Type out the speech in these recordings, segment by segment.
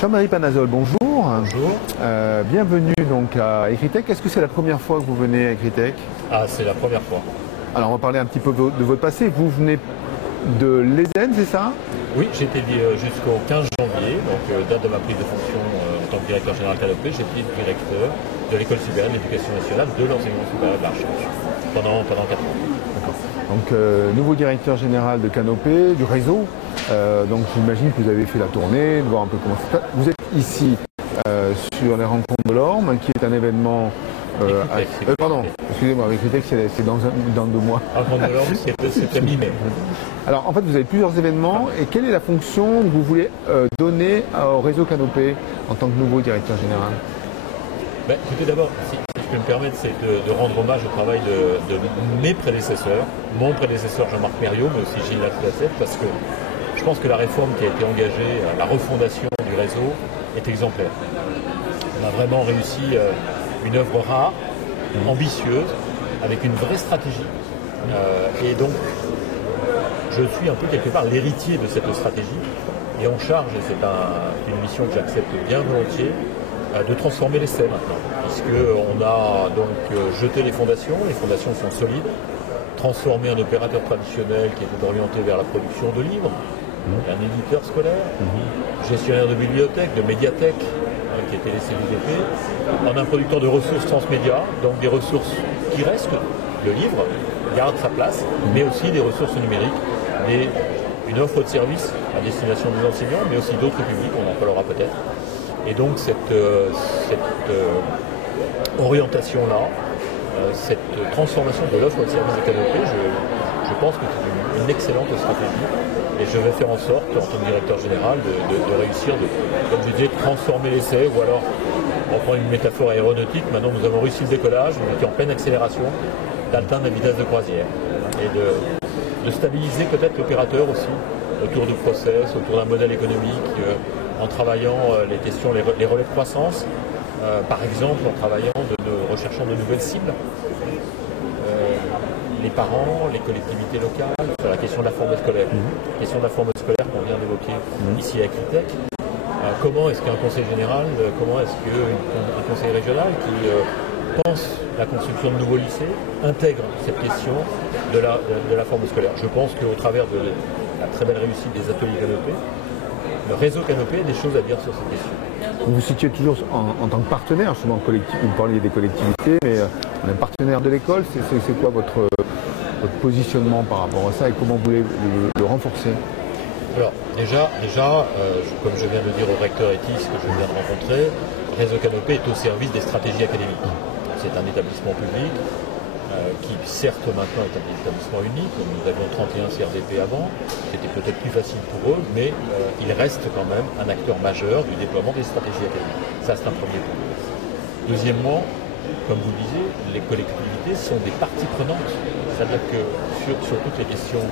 Jean-Marie Panazol, bonjour. Bonjour. Bienvenue donc à Ecritech. Est-ce que c'est la première fois que vous venez à Ecritech? Ah, c'est la première fois. Alors on va parler un petit peu de votre passé. Vous venez de l'ESN, c'est ça? Oui, j'ai été jusqu'au 15 janvier, donc date de ma prise de fonction en tant que directeur général Canopé. J'ai été directeur de l'École supérieure de l'éducation nationale de l'enseignement supérieur de la recherche pendant 4 ans. D'accord. Donc nouveau directeur général de Canopé, du réseau. Donc j'imagine que vous avez fait la tournée, de voir un peu comment ça se passe. Vous êtes ici sur les Rencontres de l'Orme, qui est un événement... pardon, excusez-moi, Ecritech c'est dans 2 mois. Rencontres de l'Orme, c'est à mi-mai. Alors en fait vous avez plusieurs événements et quelle est la fonction que vous voulez donner au réseau Canopé en tant que nouveau directeur général? Écoutez, d'abord, si je peux me permettre, c'est de rendre hommage au travail de mes prédécesseurs, mon prédécesseur Jean-Marc Mériot, mais aussi Gilles Lafayette, parce que je pense que la réforme qui a été engagée, la refondation du réseau, est exemplaire. On a vraiment réussi une œuvre rare, ambitieuse, avec une vraie stratégie. Et donc, je suis un peu quelque part l'héritier de cette stratégie. Et on charge, et c'est une mission que j'accepte bien volontiers, de transformer l'essai maintenant. Puisqu'on a donc jeté les fondations sont solides, transformé un opérateur traditionnel qui était orienté vers la production de livres, un éditeur scolaire, gestionnaire de bibliothèque, de médiathèque, qui était les CVDP, en un producteur de ressources transmédia, donc des ressources qui restent, le livre garde sa place, mais aussi des ressources numériques, une offre de services à destination des enseignants, mais aussi d'autres publics, on en parlera peut-être. Et donc cette orientation-là, cette transformation de l'offre de services de Canopé, je pense que c'est une excellente stratégie. Et je vais faire en sorte, en tant que directeur général, de réussir, comme je disais, de transformer l'essai, ou alors, on prend une métaphore aéronautique, maintenant nous avons réussi le décollage, on est en pleine accélération, d'atteindre la vitesse de croisière. Et de stabiliser peut-être l'opérateur aussi, autour du process, autour d'un modèle économique, en travaillant les questions, les relais de croissance, par exemple en recherchant de nouvelles cibles. Les parents, les collectivités locales, sur la question de la forme scolaire. La question de la forme scolaire qu'on vient d'évoquer ici à Ecritech. Comment est-ce qu'un conseil général, comment est-ce qu'un conseil régional qui pense la construction de nouveaux lycées intègre cette question de la forme scolaire? Je pense qu'au travers de la très belle réussite des ateliers Canopé, le réseau Canopé a des choses à dire sur cette question. Vous vous situez toujours en tant que partenaire, justement, vous parliez des collectivités, mais on est partenaire de l'école. C'est quoi votre positionnement par rapport à ça et comment vous voulez le renforcer? Alors déjà, comme je viens de le dire au recteur ETIS que je viens de rencontrer, Réseau Canopé est au service des stratégies académiques. C'est un établissement public qui certes maintenant est un établissement unique. Nous avions 31 CRDP avant, c'était peut-être plus facile pour eux, mais il reste quand même un acteur majeur du déploiement des stratégies académiques. Ça, c'est un premier point. Deuxièmement, comme vous le disiez, les collectivités sont des parties prenantes. C'est-à-dire que sur toutes les questions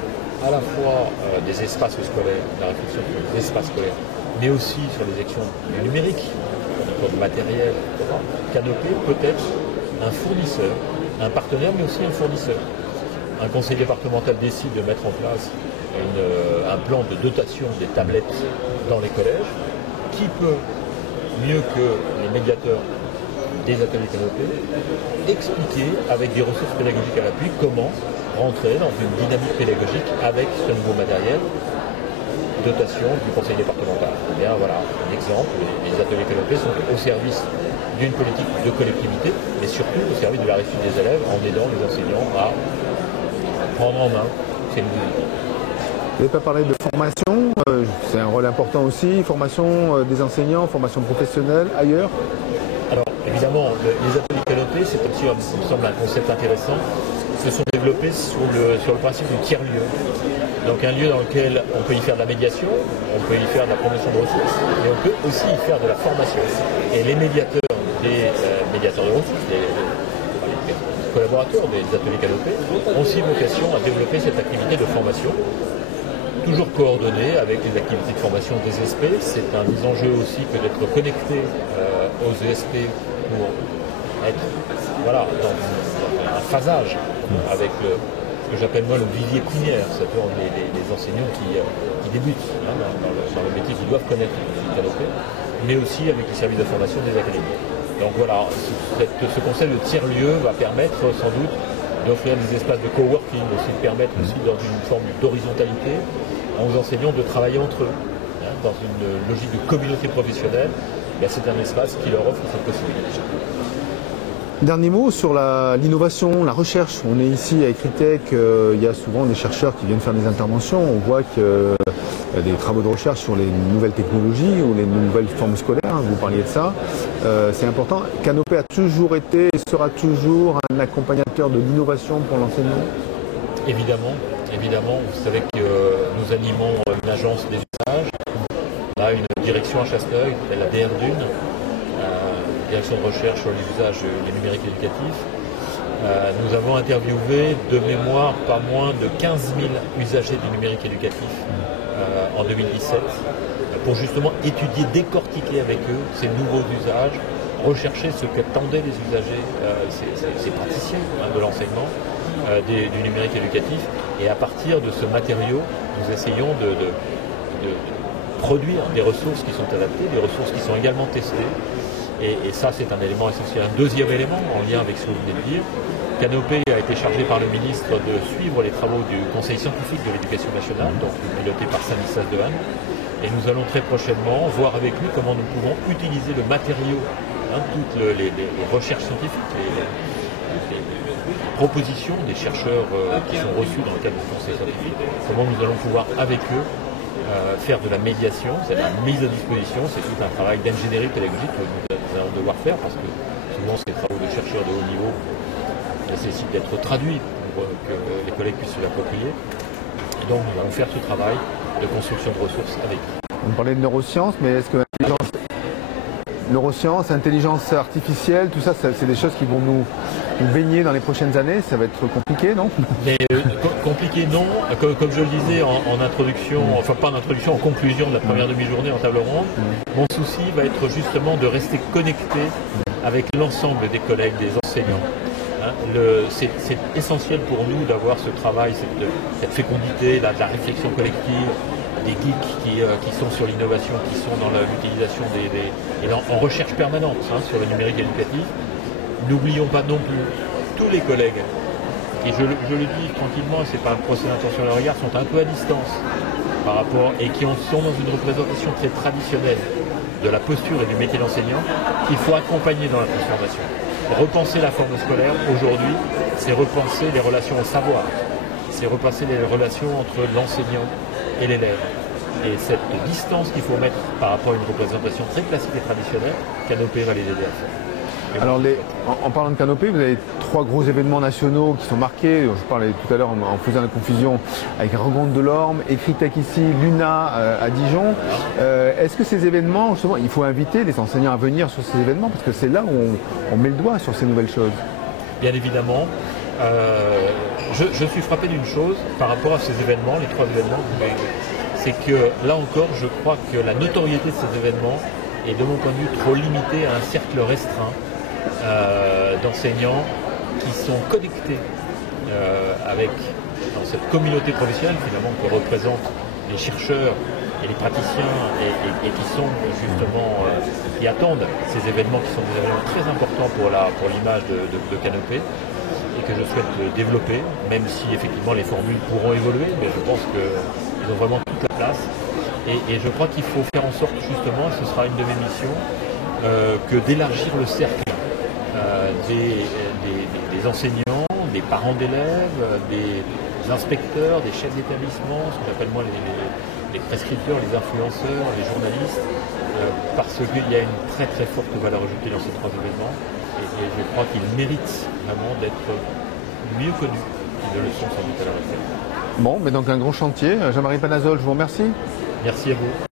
à la fois des espaces scolaires, de la réflexion sur les espaces scolaires, mais aussi sur les actions du numérique, sur le matériel, Canopé peut être un fournisseur, un partenaire, mais aussi un fournisseur. Un conseil départemental décide de mettre en place un plan de dotation des tablettes dans les collèges. Qui peut, mieux que les médiateurs des ateliers Canopé, expliquer avec des ressources pédagogiques à l'appui comment rentrer dans une dynamique pédagogique avec ce nouveau matériel, dotation du conseil départemental. Et bien voilà, un exemple, les ateliers Canopé sont au service d'une politique de collectivité, mais surtout au service de la réussite des élèves en aidant les enseignants à prendre en main ces nouveaux outils. Vous n'avez pas parlé de formation, c'est un rôle important aussi, formation des enseignants, formation professionnelle, ailleurs? Alors évidemment, les ateliers Canopé, c'est aussi, il me semble, un concept intéressant, se sont développés sur le principe du tiers-lieu. Donc un lieu dans lequel on peut y faire de la médiation, on peut y faire de la promotion de ressources, mais on peut aussi y faire de la formation. Et les médiateurs de ressources, les collaborateurs des ateliers Canopé, ont aussi vocation à développer cette activité de formation, toujours coordonnée avec les activités de formation des ESP. C'est un des enjeux aussi que d'être connecté aux ESP pour être dans un phasage avec ce que j'appelle moi le vivier primaire, c'est-à-dire les enseignants qui débutent dans le métier, qui doivent connaître le Canopé. mais aussi avec les services d'information des académies. Donc voilà, ce concept de tiers-lieu va permettre sans doute d'offrir des espaces de coworking, aussi de permettre aussi dans une forme d'horizontalité aux enseignants de travailler entre eux, dans une logique de communauté professionnelle. C'est un espace qui leur offre cette possibilité. Dernier mot sur l'innovation, la recherche. On est ici à Ecritech, il y a souvent des chercheurs qui viennent faire des interventions. On voit que des travaux de recherche sur les nouvelles technologies ou les nouvelles formes scolaires, vous parliez de ça, c'est important. Canopé a toujours été et sera toujours un accompagnateur de l'innovation pour l'enseignement. Évidemment, évidemment. Vous savez que nous animons une agence des usages. On a une direction à Chasteuil, la DR Dune. Direction de recherche sur l'usage des numériques éducatifs. Nous avons interviewé de mémoire pas moins de 15 000 usagers du numérique éducatif en 2017 pour justement étudier, décortiquer avec eux ces nouveaux usages, rechercher ce qu'attendaient les usagers, ces praticiens de l'enseignement du numérique éducatif. Et à partir de ce matériau, nous essayons de produire des ressources qui sont adaptées, des ressources qui sont également testées. Et ça, c'est un élément essentiel. Un deuxième élément, en lien avec ce que vous venez de dire, Canopé a été chargé par le ministre de suivre les travaux du Conseil scientifique de l'éducation nationale, donc piloté par Stanislas Dehaene. Et nous allons très prochainement voir avec lui comment nous pouvons utiliser le matériau, toutes les recherches scientifiques, les propositions des chercheurs qui sont reçus dans le cadre du Conseil scientifique, comment nous allons pouvoir avec eux faire de la médiation, c'est la mise à disposition, c'est tout un travail d'ingénierie pédagogique que nous allons devoir faire parce que souvent ces travaux de chercheurs de haut niveau nécessitent d'être traduits pour que les collègues puissent se l'approprier. Et donc nous allons faire ce travail de construction de ressources avec eux. On parlait de neurosciences, mais est-ce que neurosciences, intelligence artificielle, tout ça, c'est des choses qui vont nous baigner dans les prochaines années? Ça va être compliqué, non? Mais compliqué, non. Comme je le disais en introduction, enfin pas en introduction, en conclusion de la première demi-journée en table ronde, mon souci va être justement de rester connecté avec l'ensemble des collègues, des enseignants. C'est essentiel pour nous d'avoir ce travail, cette fécondité, de la réflexion collective, des geeks qui sont sur l'innovation, qui sont dans l'utilisation et en recherche permanente sur le numérique éducatif. N'oublions pas non plus tous les collègues, et je le dis tranquillement, c'est pas un procès d'intention à leur regard, sont un peu à distance par rapport et qui sont dans une représentation très traditionnelle de la posture et du métier d'enseignant qu'il faut accompagner dans la transformation. Repenser la forme scolaire aujourd'hui, c'est repenser les relations au savoir, c'est repenser les relations entre l'enseignant et l'élève. Et cette distance qu'il faut mettre par rapport à une représentation très classique et traditionnelle, Canopé va les aider à faire. Alors, en parlant de Canopé, vous avez 3 gros événements nationaux qui sont marqués. Je parlais tout à l'heure en faisant la confusion avec Rencontre de l'Orme, Ecritech ici, Luna à Dijon. Est-ce que ces événements, justement, il faut inviter les enseignants à venir sur ces événements parce que c'est là où on met le doigt sur ces nouvelles choses? Bien évidemment. Je suis frappé d'une chose par rapport à ces événements, les 3 événements, c'est que là encore, je crois que la notoriété de ces événements est de mon point de vue trop limitée à un cercle restreint d'enseignants qui sont connectés dans cette communauté professionnelle finalement que représentent les chercheurs et les praticiens et qui sont justement qui attendent ces événements qui sont des événements très importants pour l'image de Canopé et que je souhaite développer, même si effectivement les formules pourront évoluer, mais je pense qu'ils ont vraiment toute la place. Et je crois qu'il faut faire en sorte justement, ce sera une de mes missions, que d'élargir le cercle des enseignants, des parents d'élèves, des inspecteurs, des chefs d'établissement, ce que j'appelle moi les prescripteurs, les influenceurs, les journalistes, parce qu'il y a une très très forte valeur ajoutée dans ces 3 événements et je crois qu'ils méritent vraiment d'être mieux connus qu'ils ne le sont sans doute à l'heure actuelle. Bon, mais donc un gros chantier. Jean-Marie Panazol, je vous remercie. Merci à vous.